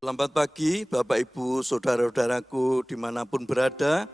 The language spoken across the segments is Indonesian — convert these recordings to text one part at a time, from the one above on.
Selamat pagi Bapak Ibu Saudara-saudaraku dimanapun berada.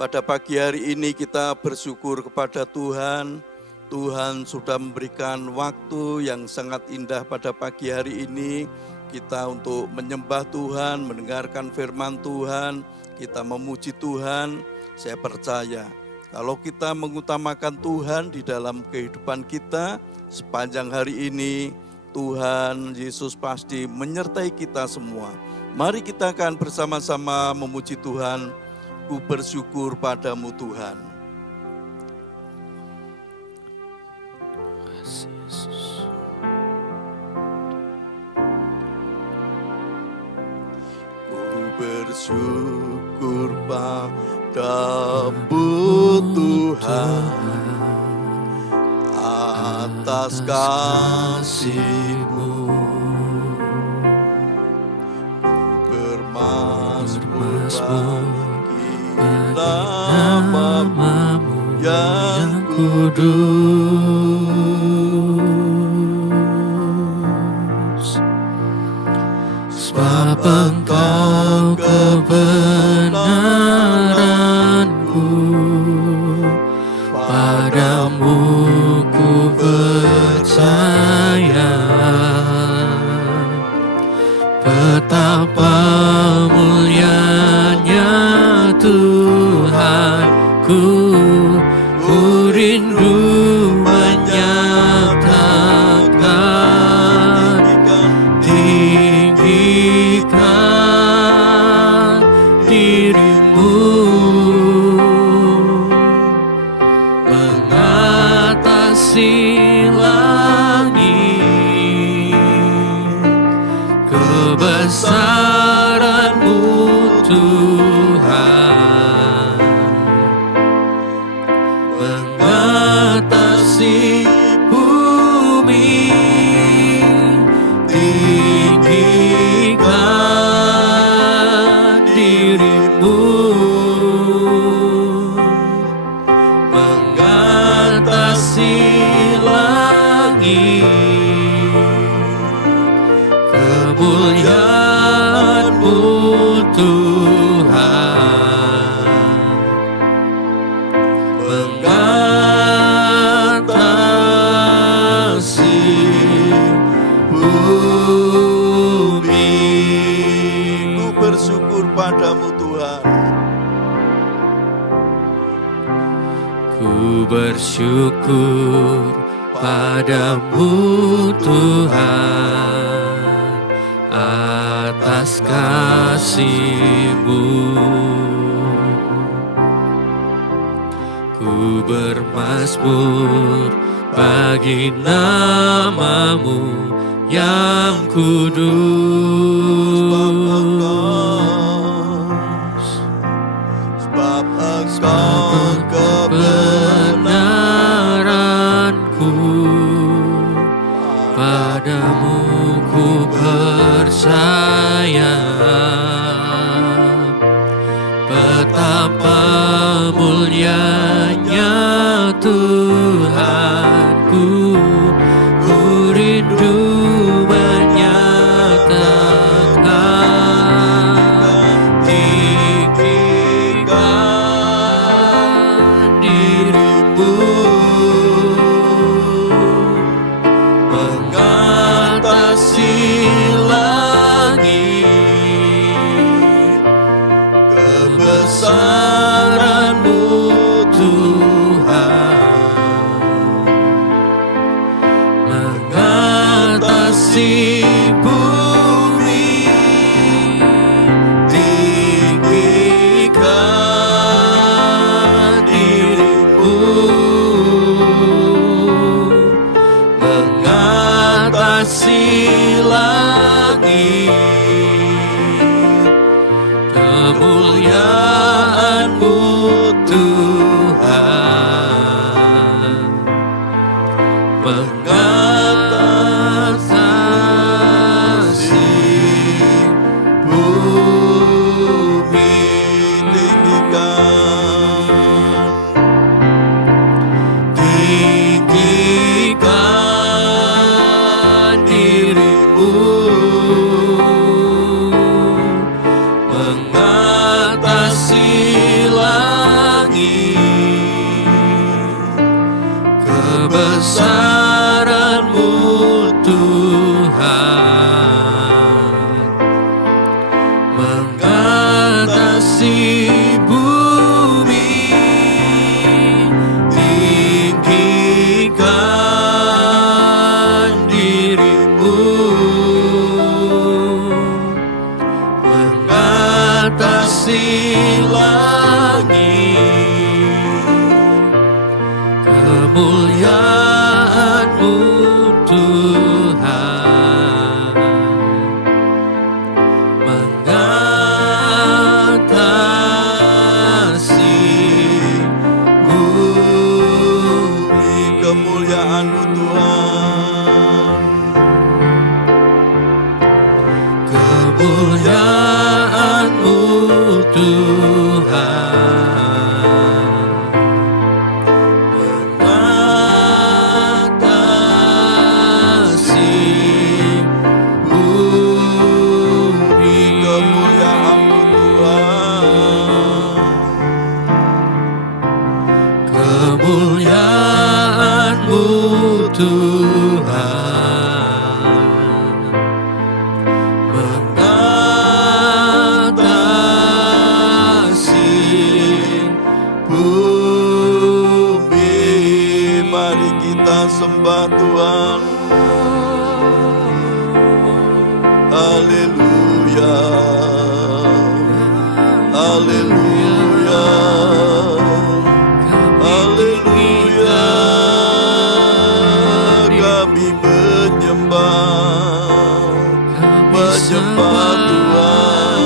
Pada pagi hari ini kita bersyukur kepada Tuhan. Tuhan sudah memberikan waktu yang sangat indah pada pagi hari ini. Kita untuk menyembah Tuhan, mendengarkan firman Tuhan, kita memuji Tuhan. Saya percaya kalau kita mengutamakan Tuhan di dalam kehidupan kita sepanjang hari ini, Tuhan Yesus pasti menyertai kita semua. Mari kita akan bersama-sama memuji Tuhan. Ku bersyukur padamu Tuhan. Ku bersyukur padamu Tuhan atas kasih-Mu. Ku bermazmur bagi nama-Mu yang kudus. Sebab Engkau kebenaranku, padamu ku percaya. Betapa mulianya Tuhanku, ku rindu menyatakan, tinggikan diri-Mu mengatasi kebesaran-Mu Tuhan, mengatasi bumi, tinggikan diri-Mu, mengatasi langit. Kemuliaan-Mu Tuhan, mengatasi bumi. Ku bersyukur padamu Tuhan. Ku bersyukur padamu Tuhan atas kasih-Mu. Ku bermazmur bagi nama-Mu yang kudus. Sebab Engkau kebenaranku, padamu ku percaya. Betapa mulianya Tuhanku, ku rindu menyatakan, tinggikan diri-Mu mengatasi langit. Kebesaran-Mu Tuhan, mengatasi bumi, tinggikan diri-Mu, mengatasi langit. Kemuliaan-Mu Tuhan, mengatasi bumi, tinggikan diri-Mu kasih langit, kemuliaan-Mu Tuhan mengatasi bumi. kemuliaan-Mu Tuhan, kemuliaan-Mu Tuhan mengatasi bumi. kemuliaan-Mu Tuhan, kemuliaan-Mu Tuhan mengatasi bumi. mari kita sembah Tuhan. Haleluya, haleluya, haleluya. Kami menyembah Tuhan,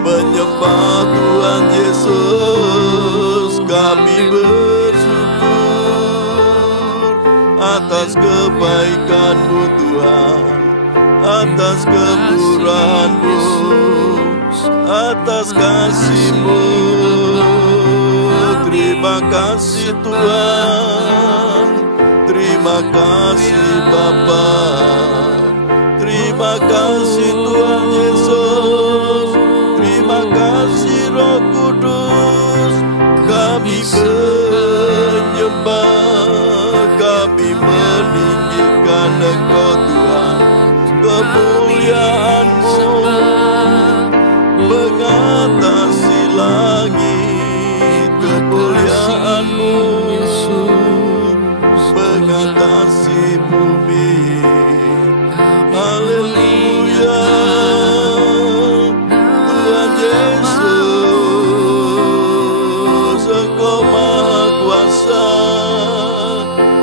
menyembah Tuhan Yesus. Kami bersyukur atas kebaikan-Mu Tuhan, atas kemurahan-Mu, atas kasih-Mu. Terima kasih Tuhan, terima kasih Bapa, terima kasih Tuhan Yesus, terima kasih Roh Kudus. Kami menyembah, kami meninggikan Engkau Tuhan. Kemuliaan-Mu mengatasi langit, kemuliaan-Mu mengatasi bumi. Haleluya, Tuhan Yesus, Engkau Maha Kuasa,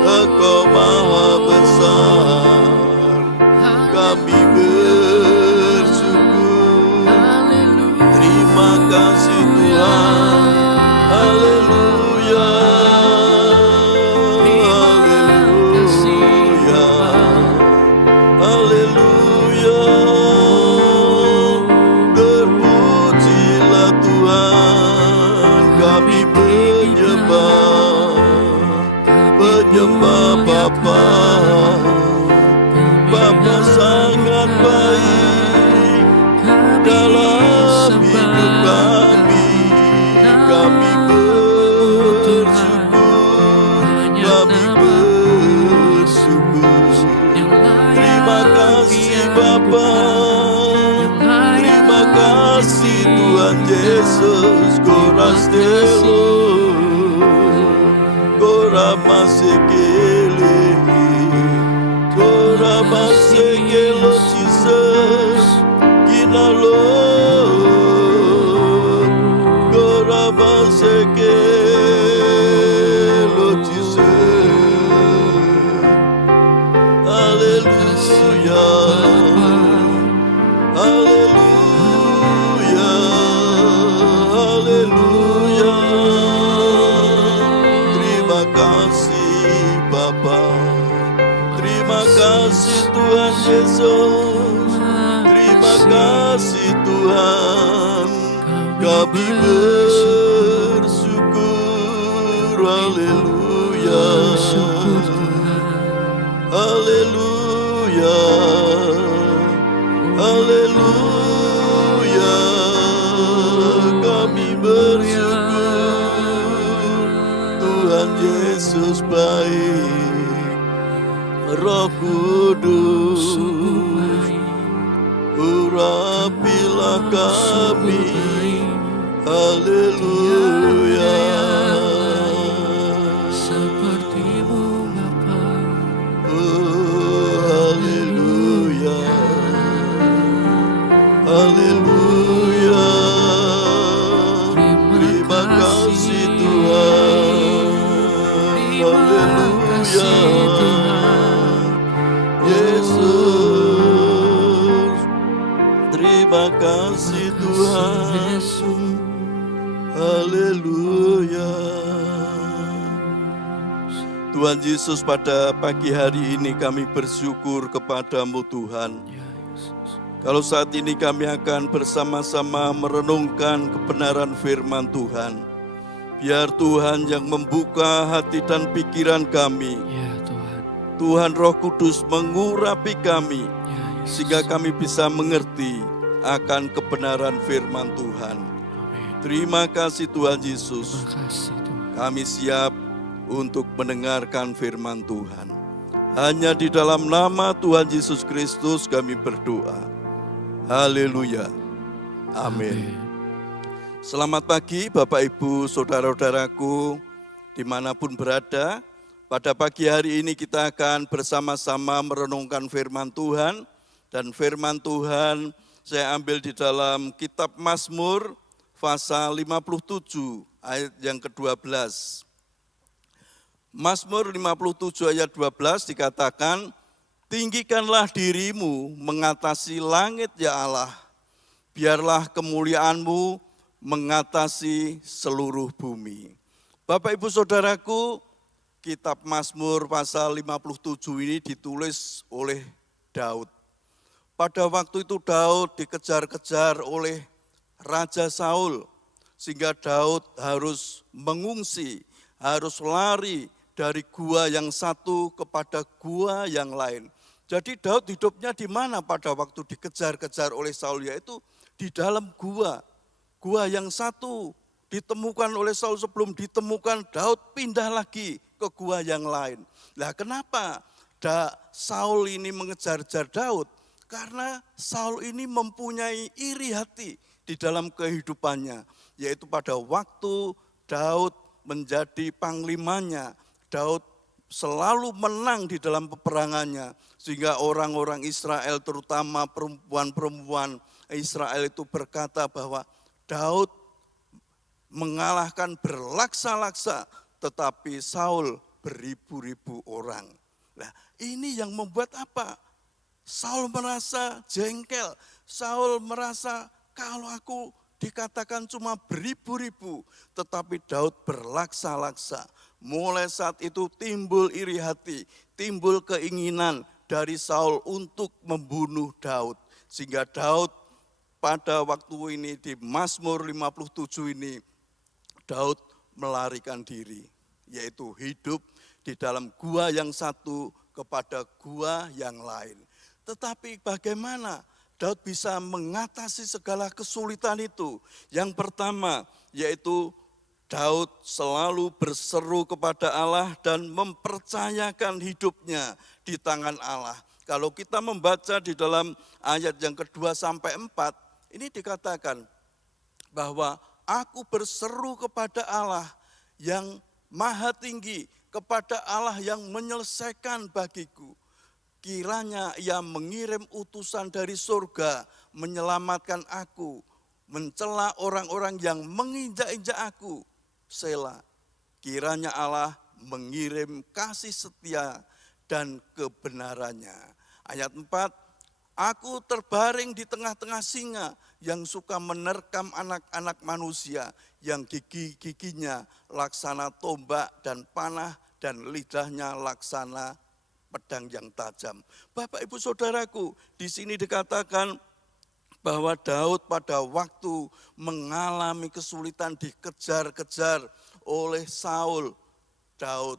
Engkau Maha Besar. Kami bersyukur, terima kasih Tuhan. Haleluya, haleluya, haleluya. Terpujilah Tuhan, kami menyembah Bapa. Bapa sangat baik dalam hidup kami. Kami bersyukur, kami bersyukur. Terima kasih Bapa, terima kasih Tuhan Yesus. Korastelo, koramasekele, koramasekelo Jesus, kinalo, koramasekelo Jesus. Haleluya, haleluya, haleluya. Terima kasih Bapa, terima kasih Tuhan Yesus, terima kasih Tuhan. Kami bersyukur, haleluya, haleluya, haleluya. Kami bersyukur, Tuhan Yesus baik, Roh Kudus, urapilah kami, haleluya. Seperti-Mu Bapa, Haleluya, haleluya. Terima kasih Tuhan. Haleluya. Yesus. Terima kasih Tuhan. Haleluya. Tuhan Yesus, pada pagi hari ini kami bersyukur kepada-Mu Tuhan. Kalau saat ini kami akan bersama-sama merenungkan kebenaran firman Tuhan. Biar Tuhan yang membuka hati dan pikiran kami. Ya Tuhan. Tuhan Roh Kudus mengurapi kami. Sehingga kami bisa mengerti akan kebenaran firman Tuhan. Amin. Terima kasih Tuhan Yesus. Terima kasih Tuhan. Kami siap untuk mendengarkan firman Tuhan. Hanya di dalam nama Tuhan Yesus Kristus kami berdoa. Haleluya. Amin. Selamat pagi Bapak Ibu, Saudara-saudaraku, dimanapun berada. Pada pagi hari ini kita akan bersama-sama merenungkan firman Tuhan. Dan firman Tuhan saya ambil di dalam kitab Mazmur pasal 57 ayat yang ke-12. Mazmur 57 ayat 12 dikatakan, tinggikanlah dirimu mengatasi langit ya Allah, biarlah kemuliaan-Mu mengatasi seluruh bumi. Bapak Ibu Saudaraku, kitab Mazmur pasal 57 ini ditulis oleh Daud. Pada waktu itu Daud dikejar-kejar oleh Raja Saul, sehingga Daud harus mengungsi, harus lari dari gua yang satu kepada gua yang lain. Jadi Daud hidupnya di mana pada waktu dikejar-kejar oleh Saul, yaitu di dalam gua. Gua yang satu ditemukan oleh Saul, sebelum ditemukan Daud pindah lagi ke gua yang lain. Nah, kenapa Saul ini mengejar-kejar Daud? Karena Saul ini mempunyai iri hati di dalam kehidupannya, yaitu pada waktu Daud menjadi panglimanya, Daud selalu menang di dalam peperangannya, sehingga orang-orang Israel, terutama perempuan-perempuan Israel itu berkata bahwa Daud mengalahkan berlaksa-laksa, tetapi Saul beribu-ribu orang. Nah, ini yang membuat apa? Saul merasa jengkel, Saul merasa kalau aku dikatakan cuma beribu-ribu, tetapi Daud berlaksa-laksa. Mulai saat itu timbul iri hati, timbul keinginan dari Saul untuk membunuh Daud. Sehingga Daud pada waktu ini di Mazmur 57 ini, Daud melarikan diri, yaitu hidup di dalam gua yang satu kepada gua yang lain. Tetapi bagaimana Daud bisa mengatasi segala kesulitan itu? Yang pertama, yaitu Daud selalu berseru kepada Allah dan mempercayakan hidupnya di tangan Allah. Kalau kita membaca di dalam ayat yang kedua sampai 4, ini dikatakan bahwa aku berseru kepada Allah yang maha tinggi, kepada Allah yang menyelesaikan bagiku. Kiranya Ia mengirim utusan dari surga menyelamatkan aku, mencela orang-orang yang menginjak-injak aku. Selah, kiranya Allah mengirim kasih setia dan kebenarannya. Ayat 4, aku terbaring di tengah-tengah singa yang suka menerkam anak-anak manusia, yang gigi-giginya laksana tombak dan panah, dan lidahnya laksana pedang yang tajam. Bapak Ibu Saudaraku, di sini dikatakan bahwa Daud pada waktu mengalami kesulitan dikejar-kejar oleh Saul, Daud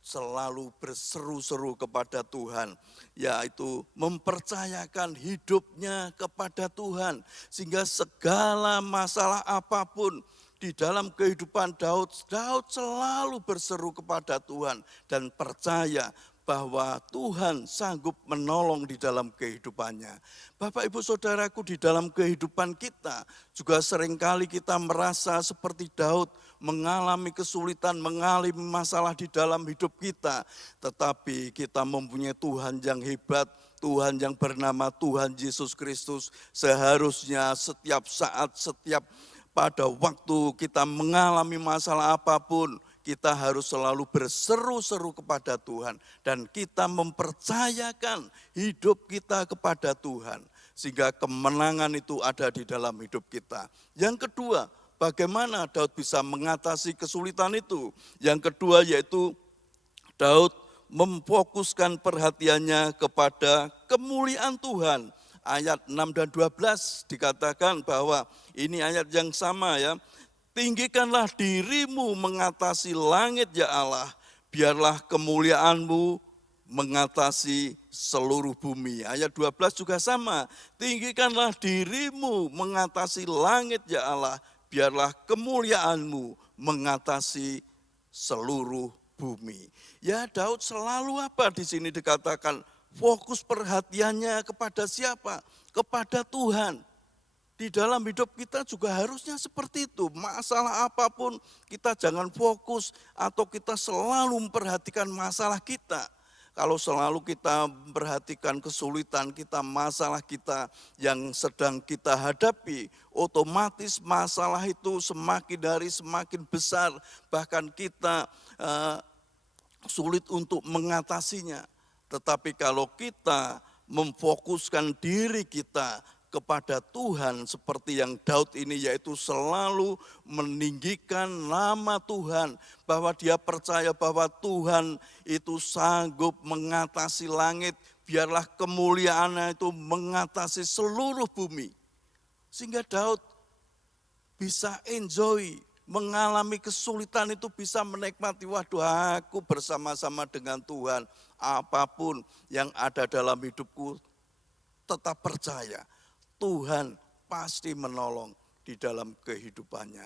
selalu berseru-seru kepada Tuhan, yaitu mempercayakan hidupnya kepada Tuhan, sehingga segala masalah apapun di dalam kehidupan Daud, Daud selalu berseru kepada Tuhan dan percaya bahwa Tuhan sanggup menolong di dalam kehidupannya. Bapak Ibu Saudaraku, di dalam kehidupan kita juga seringkali kita merasa seperti Daud, mengalami kesulitan, mengalami masalah di dalam hidup kita. Tetapi kita mempunyai Tuhan yang hebat, Tuhan yang bernama Tuhan Yesus Kristus. Seharusnya setiap saat, setiap pada waktu kita mengalami masalah apapun, kita harus selalu berseru-seru kepada Tuhan. Dan kita mempercayakan hidup kita kepada Tuhan. Sehingga kemenangan itu ada di dalam hidup kita. Yang kedua, bagaimana Daud bisa mengatasi kesulitan itu? Yang kedua yaitu Daud memfokuskan perhatiannya kepada kemuliaan Tuhan. Ayat 6 dan 12 dikatakan bahwa ini ayat yang sama ya. Tinggikanlah dirimu mengatasi langit ya Allah, biarlah kemuliaanmu mengatasi seluruh bumi. Ayat 12 juga sama. Tinggikanlah dirimu mengatasi langit ya Allah, biarlah kemuliaanmu mengatasi seluruh bumi. Ya, Daud selalu apa di sini dikatakan fokus perhatiannya kepada siapa? Kepada Tuhan. Di dalam hidup kita juga harusnya seperti itu. Masalah apapun kita jangan fokus atau kita selalu memperhatikan masalah kita. Kalau selalu kita memperhatikan kesulitan kita, masalah kita yang sedang kita hadapi, otomatis masalah itu semakin hari semakin besar. Bahkan kita sulit untuk mengatasinya. Tetapi kalau kita memfokuskan diri kita kepada Tuhan seperti yang Daud ini, yaitu selalu meninggikan nama Tuhan, bahwa dia percaya bahwa Tuhan itu sanggup mengatasi langit, biarlah kemuliaannya itu mengatasi seluruh bumi. Sehingga Daud bisa enjoy, mengalami kesulitan itu bisa menikmati, waduh aku bersama-sama dengan Tuhan, apapun yang ada dalam hidupku tetap percaya. Tuhan pasti menolong di dalam kehidupannya.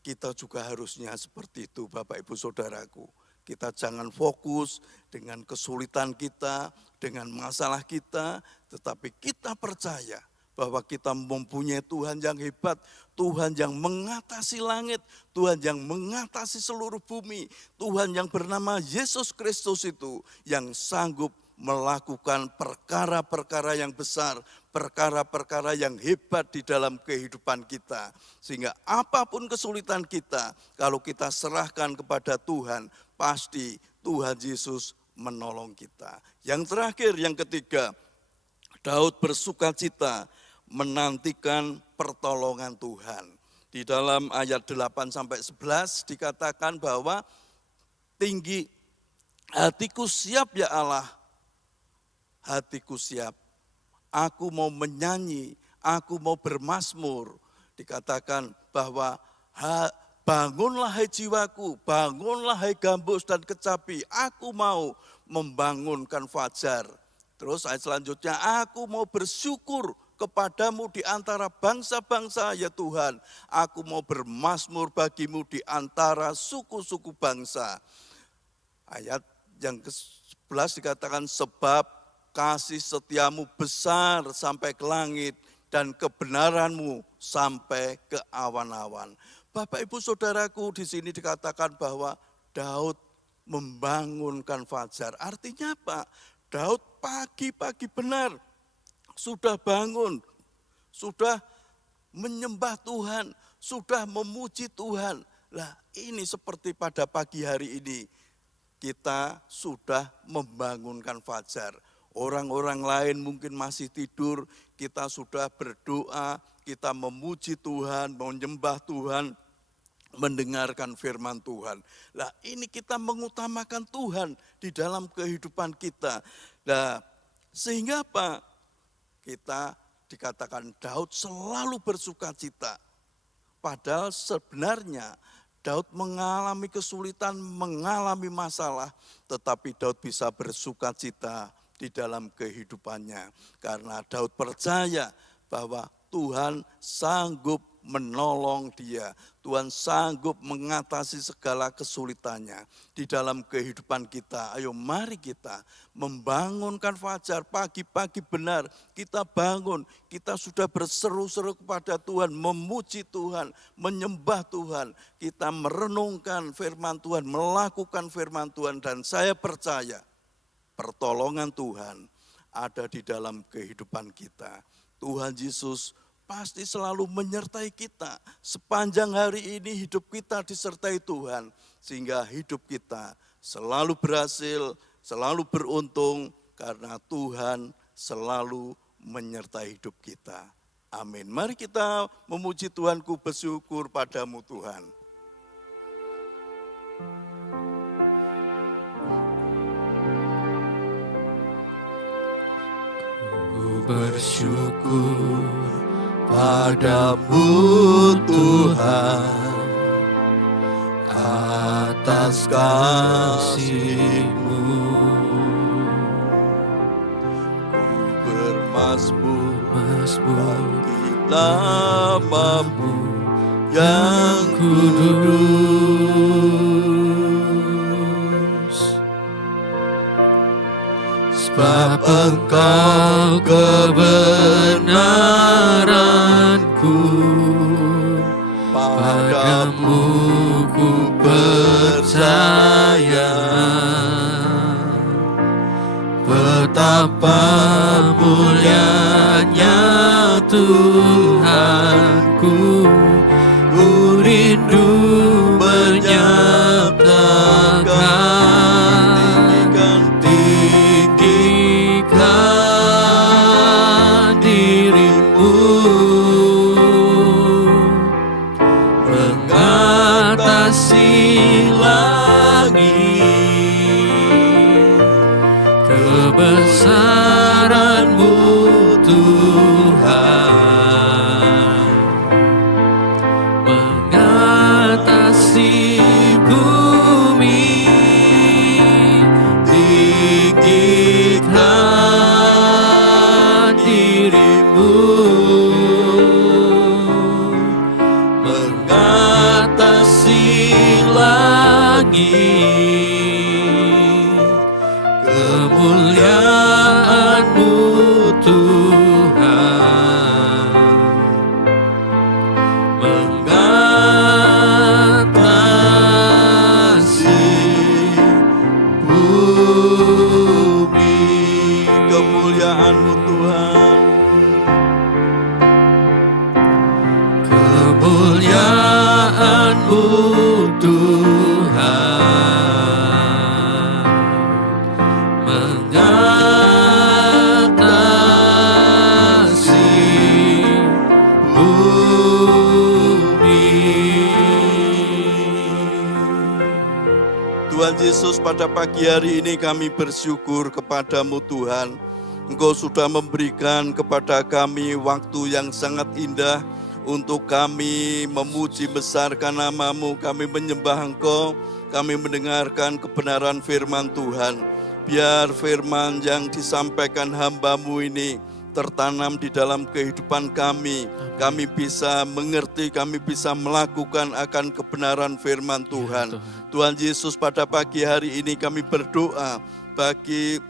Kita juga harusnya seperti itu Bapak Ibu Saudaraku. Kita jangan fokus dengan kesulitan kita, dengan masalah kita, tetapi kita percaya bahwa kita mempunyai Tuhan yang hebat, Tuhan yang mengatasi langit, Tuhan yang mengatasi seluruh bumi, Tuhan yang bernama Yesus Kristus itu yang sanggup melakukan perkara-perkara yang besar, perkara-perkara yang hebat di dalam kehidupan kita. Sehingga apapun kesulitan kita, kalau kita serahkan kepada Tuhan, pasti Tuhan Yesus menolong kita. Yang terakhir, yang ketiga, Daud bersukacita menantikan pertolongan Tuhan. Di dalam ayat 8-11 dikatakan bahwa tinggi hatiku siap ya Allah, hatiku siap, aku mau menyanyi, aku mau bermazmur. Dikatakan bahwa bangunlah hai jiwaku, bangunlah hai gambus dan kecapi, aku mau membangunkan fajar. Terus ayat selanjutnya, aku mau bersyukur kepadamu di antara bangsa-bangsa ya Tuhan. Aku mau bermazmur bagimu di antara suku-suku bangsa. Ayat yang ke-11 dikatakan, sebab kasih setiamu besar sampai ke langit dan kebenaranmu sampai ke awan-awan. Bapak Ibu Saudaraku, di sini dikatakan bahwa Daud membangunkan fajar. Artinya apa? Daud pagi-pagi benar sudah bangun, sudah menyembah Tuhan, sudah memuji Tuhan. Lah ini seperti pada pagi hari ini kita sudah membangunkan fajar. Orang-orang lain mungkin masih tidur, kita sudah berdoa, kita memuji Tuhan, menyembah Tuhan, mendengarkan firman Tuhan. Nah ini kita mengutamakan Tuhan di dalam kehidupan kita. Nah sehingga apa? Kita dikatakan Daud selalu bersukacita. Padahal sebenarnya Daud mengalami kesulitan, mengalami masalah, tetapi Daud bisa bersukacita di dalam kehidupannya. Karena Daud percaya bahwa Tuhan sanggup menolong dia. Tuhan sanggup mengatasi segala kesulitannya di dalam kehidupan kita. Ayo mari kita membangunkan fajar pagi-pagi benar. Kita bangun, kita sudah berseru-seru kepada Tuhan, memuji Tuhan, menyembah Tuhan. Kita merenungkan firman Tuhan, melakukan firman Tuhan. Dan saya percaya pertolongan Tuhan ada di dalam kehidupan kita. Tuhan Yesus pasti selalu menyertai kita. Sepanjang hari ini hidup kita disertai Tuhan. Sehingga hidup kita selalu berhasil, selalu beruntung karena Tuhan selalu menyertai hidup kita. Amin. Mari kita memuji Tuhan, ku bersyukur padamu Tuhan. Ku bersyukur Padamu Tuhan atas kasih-Mu. Ku bermazmur bagi nama-Mu yang kudus. Sebab Engkau kebenaranku, padamu ku percaya. Betapa mulianya Tuhanku, ku rindu menyatakan, tinggikan dirimu mengatasi langit. Kebesaran-Mu Tuhan mengatasi bumi. Tinggikan dirimu mengatasi langit. Kemuliaan-Mu Tuhan mengatasi bumi. Kemuliaan-Mu Tuhan, kemuliaan-Mu Tuhan mengatasi bumi. Tuhan Yesus, pada pagi hari ini kami bersyukur kepada-Mu Tuhan. Engkau sudah memberikan kepada kami waktu yang sangat indah untuk kami memuji besarkan nama-Mu, kami menyembah Engkau, kami mendengarkan kebenaran firman Tuhan. Biar firman yang disampaikan hamba-Mu ini tertanam di dalam kehidupan kami. Kami bisa mengerti, kami bisa melakukan akan kebenaran firman Tuhan. Tuhan Yesus, pada pagi hari ini kami berdoa bagi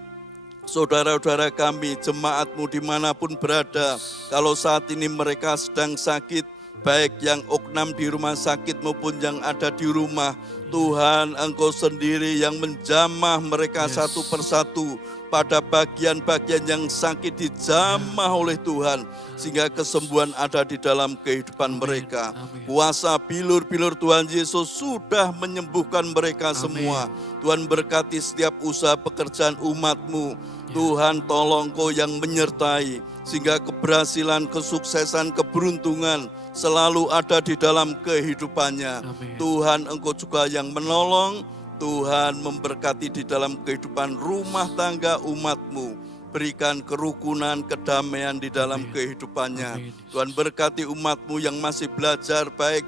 saudara-saudara kami, jemaat-Mu dimanapun berada. Kalau saat ini mereka sedang sakit, baik yang oknam di rumah sakit maupun yang ada di rumah, Tuhan Engkau sendiri yang menjamah mereka satu persatu. Pada bagian-bagian yang sakit dijamah oleh Tuhan, sehingga kesembuhan ada di dalam kehidupan mereka. Kuasa bilur-bilur Tuhan Yesus sudah menyembuhkan mereka semua. Tuhan berkati setiap usaha pekerjaan umat-Mu. Tuhan tolong Kau yang menyertai, sehingga keberhasilan, kesuksesan, keberuntungan selalu ada di dalam kehidupannya. Tuhan Engkau juga yang menolong. Tuhan memberkati di dalam kehidupan rumah tangga umat-Mu. Berikan kerukunan, kedamaian di dalam kehidupannya. Tuhan berkati umat-Mu yang masih belajar, baik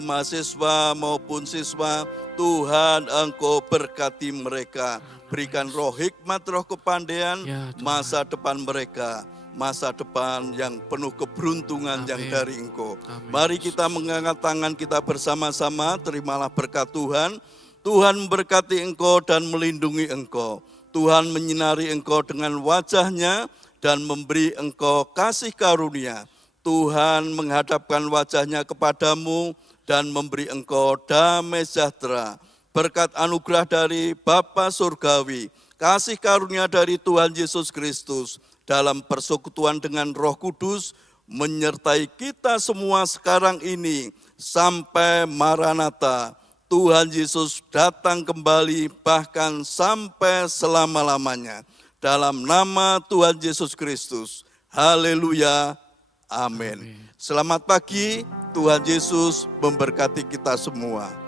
mahasiswa maupun siswa. Tuhan Engkau berkati mereka. Berikan roh hikmat, roh kepandaian, masa depan mereka. Masa depan yang penuh keberuntungan yang dari Engkau. Mari kita mengangkat tangan kita bersama-sama. Terimalah berkat Tuhan. Tuhan memberkati engkau dan melindungi engkau. Tuhan menyinari engkau dengan wajah-Nya dan memberi engkau kasih karunia. Tuhan menghadapkan wajah-Nya kepadamu dan memberi engkau damai sejahtera. Berkat anugerah dari Bapa Surgawi, kasih karunia dari Tuhan Yesus Kristus, dalam persekutuan dengan Roh Kudus, menyertai kita semua sekarang ini sampai Maranatha. Tuhan Yesus datang kembali bahkan sampai selama-lamanya. Dalam nama Tuhan Yesus Kristus. Haleluya. Amin. Selamat pagi, Tuhan Yesus memberkati kita semua.